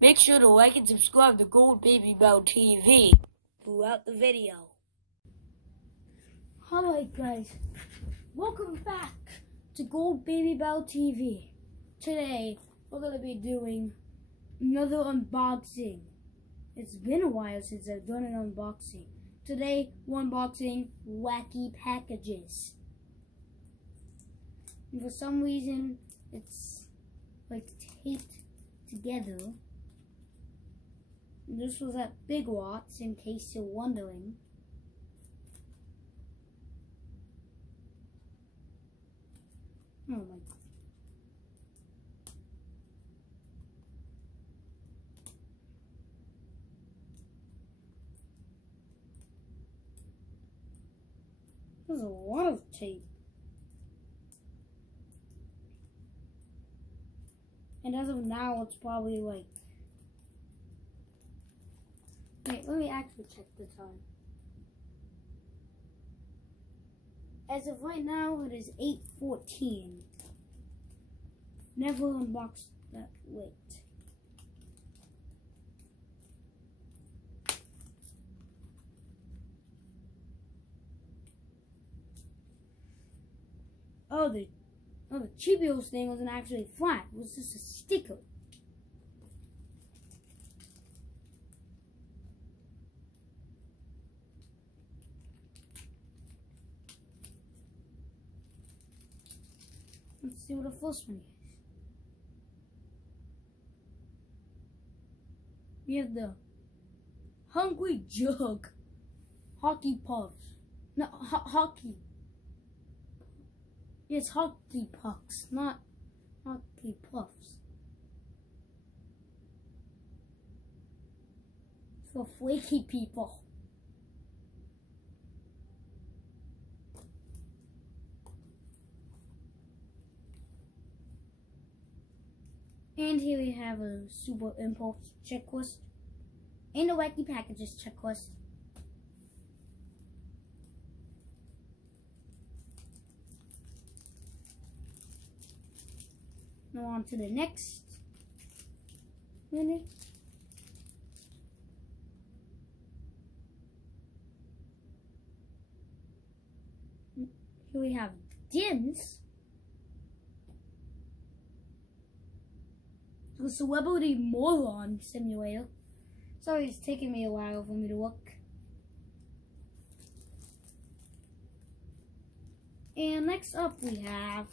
Make sure to like and subscribe to Gold Baby Bell TV throughout the video. Alright guys, welcome back to Gold Baby Bell TV. Today, we're going to be doing another unboxing. It's been a while since I've done an unboxing. Today, we're unboxing Wacky packages. And for some reason, it's like taped together. And this was at Big Lots, in case you're wondering. Oh my God. There's a lot of tape. And as of now, it's probably like... Wait, let me actually check the time. As of right now, it is 8:14. Never unboxed that late. Oh, the Cheetos thing wasn't actually flat. It was just a sticker. Let's see what the first one is. We have the Hungry Jug Hockey Puffs. No, hockey. It's hockey pucks, not hockey puffs. It's for flaky people. And here we have a Super Impulse checklist and a Wacky Packages checklist. Now on to the next minute. Here we have Dims. The Celebrity Moron Simulator. Sorry, it's taking me a while for me to look. And next up we have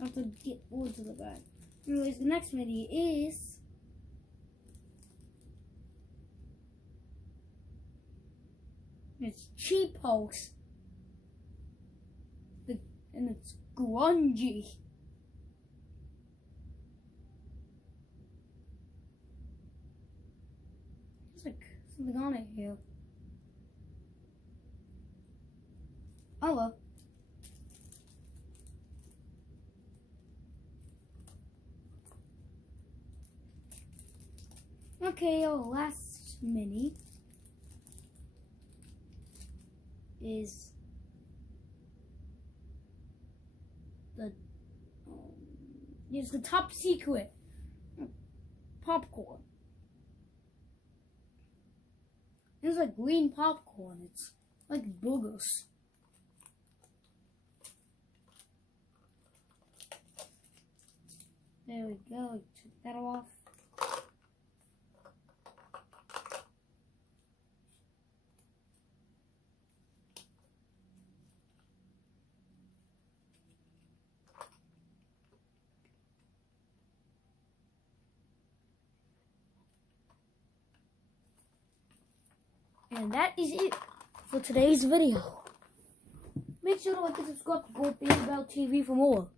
I have to get bored to the bag. Anyways, the next video is it's Cheapos. And it's grungy. There's like something on it here. Oh well. Okay, our last mini is the top secret popcorn. It's like green popcorn. It's like boogers. There we go. Took that off. And that is it for today's video. Make sure to like and subscribe to Gold Baby Bell TV for more.